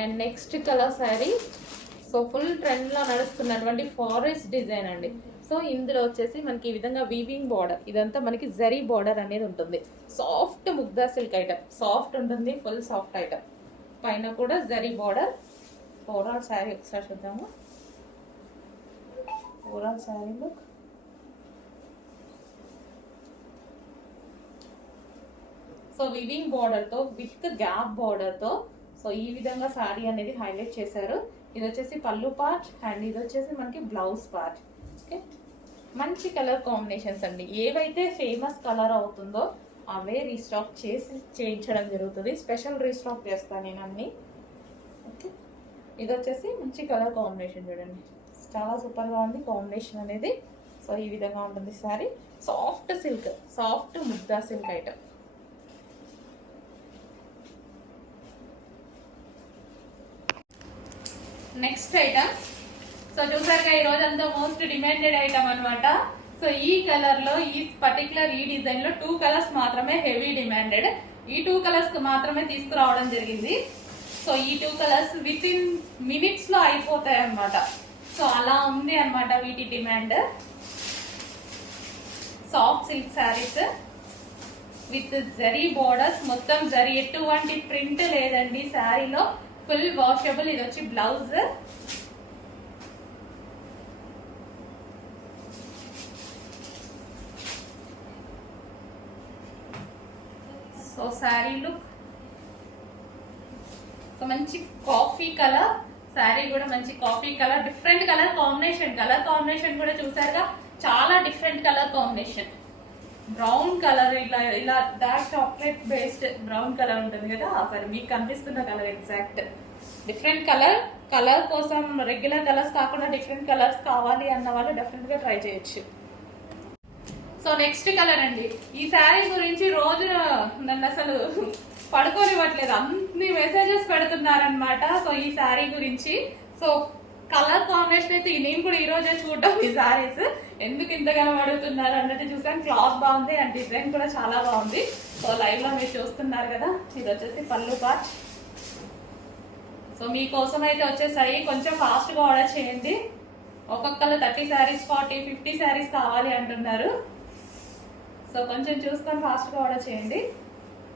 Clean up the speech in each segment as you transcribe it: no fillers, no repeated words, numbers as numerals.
And next colour sari. So full ట్రెండ్లో నడుస్తున్నటువంటి forest design అండి. సో ఇందులో వచ్చేసి మనకి ఈ విధంగా వీవింగ్ బార్డర్, ఇదంతా మనకి జరీ బార్డర్ అనేది ఉంటుంది. Soft Mugdha silk item, soft ఉంటుంది, ఫుల్ సాఫ్ట్ ఐటమ్. పైన కూడా జరీ బార్డర్. ఓవరాల్ శారీ ఒకసారి చూద్దాము. Overall sari look. So weaving బార్డర్తో విత్ గ్యాప్ బార్డర్తో సో ఈ విధంగా శారీ అనేది హైలైట్ చేశారు. ఇది వచ్చేసి పళ్ళు పార్ట్ అండ్ ఇది వచ్చేసి మనకి బ్లౌజ్ పార్ట్. ఓకే, మంచి కలర్ కాంబినేషన్స్ అండి. ఏవైతే ఫేమస్ కలర్ అవుతుందో అవే రీస్టాక్ చేసి చేయించడం జరుగుతుంది. స్పెషల్ రీస్టాక్ చేస్తాను నేను అన్ని. ఓకే, ఇది వచ్చేసి మంచి కలర్ కాంబినేషన్ చూడండి, చాలా సూపర్గా ఉంది కాంబినేషన్ అనేది. సో ఈ విధంగా ఉంటుంది sari. Soft silk, soft Mugdha silk item. Next item. So చూసారుగా ఈ రోజంతా మోస్ట్ డిమాండెడ్ ఐటమ్ అనమాట. సో ఈ కలర్ లో, ఈ పర్టికులర్ ఈ డిజైన్ లో 2 కలర్స్ మాత్రమే హెవీ డిమాండెడ్. ఈ 2 కలర్స్ మాత్రమే తీసుకురావడం జరిగింది. సో ఈ 2 కలర్స్ విత్ ఇన్ మినిట్స్ లో అయిపోతాయి అనమాట. సో అలా ఉంది అనమాట వీటి demand. Soft silk saris with zari borders, మొత్తం జరీ, ఎటువంటి ప్రింట్ లేదండి శారీలో. Full washable. ఇది వచ్చి blouse. So sari look. So మంచి కాఫీ కలర్ శారీ కూడా, మంచి coffee colour, different colour combination. Colour combination కూడా చూసారుగా, చాలా different colour combination. Brown colour, ఇలా ఇలా dark chocolate based brown colour ఉంటుంది కదా, సరే మీకు కనిపిస్తున్న colour exact different colour. Colour కోసం రెగ్యులర్ కలర్స్ కాకుండా డిఫరెంట్ కలర్స్ కావాలి అన్న వాళ్ళు డెఫినెట్ గా ట్రై చేయొచ్చు. సో నెక్స్ట్ కలర్ అండి. ఈ శారీ గురించి రోజు నన్ను అసలు పడుకోనివ్వట్లేదు, అన్ని మెసేజెస్ పెడుతున్నారనమాట. సో ఈ శారీ గురించి, సో కలర్ కాంబినేషన్ అయితే నేను కూడా ఈ రోజే చూడటం ఈ శారీస్ ఎందుకు ఇంతగానో అడుగుతున్నారు అన్నట్టు చూసాను. క్లాత్ బాగుంది అండ్ డిజైన్ కూడా చాలా బాగుంది. సో లైవ్ లో మీరు చూస్తున్నారు కదా, ఇది వచ్చేసి పళ్ళు పార్ట్. సో మీకోసం అయితే వచ్చేసాయి. కొంచెం ఫాస్ట్గా ఆర్డర్ చేయండి. ఒక్కొక్కరు 30 శారీస్ 40 50 శారీస్ కావాలి అంటున్నారు. సో కొంచెం చూసుకొని ఫాస్ట్గా ఆర్డర్ చేయండి.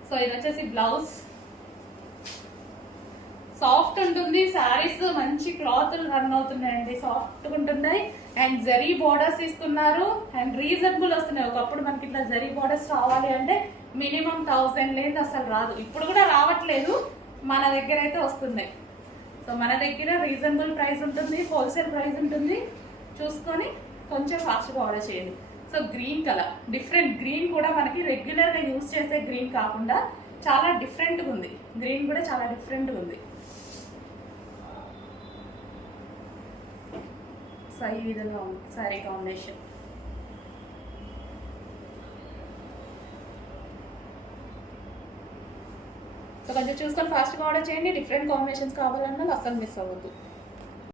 సో ఇది వచ్చేసి బ్లౌజ్. సాఫ్ట్ ఉంటుంది శారీస్, మంచి క్లాత్ రన్ అవుతున్నాయండి, సాఫ్ట్గా ఉంటున్నాయి. అండ్ జరీ బోర్డర్స్ ఇస్తున్నారు అండ్ రీజనబుల్ వస్తున్నాయి. ఒకప్పుడు మనకి ఇట్లా జరీ బోర్డర్స్ రావాలి అంటే మినిమం 1000 లేదు అసలు రాదు. ఇప్పుడు కూడా రావట్లేదు, మన దగ్గర అయితే వస్తున్నాయి. సో మన దగ్గర రీజనబుల్ ప్రైస్ ఉంటుంది, హోల్సేల్ ప్రైస్ ఉంటుంది. చూసుకొని కొంచెం ఫాస్ట్గా ఆర్డర్ చేయండి. So green colour, different green కూడా మనకి రెగ్యులర్గా యూజ్ చేసే గ్రీన్ కాకుండా చాలా డిఫరెంట్గా ఉంది. గ్రీన్ కూడా చాలా డిఫరెంట్గా ఉంది. సో ఈ విధంగా ఉంది శారీ కాంబినేషన్. సో కొంచెం చూసుకొని ఫాస్ట్గా ఆర్డర్ చేయండి. డిఫరెంట్ కాంబినేషన్స్ కావాలన్నా అస్సలు మిస్ అవ్వద్దు.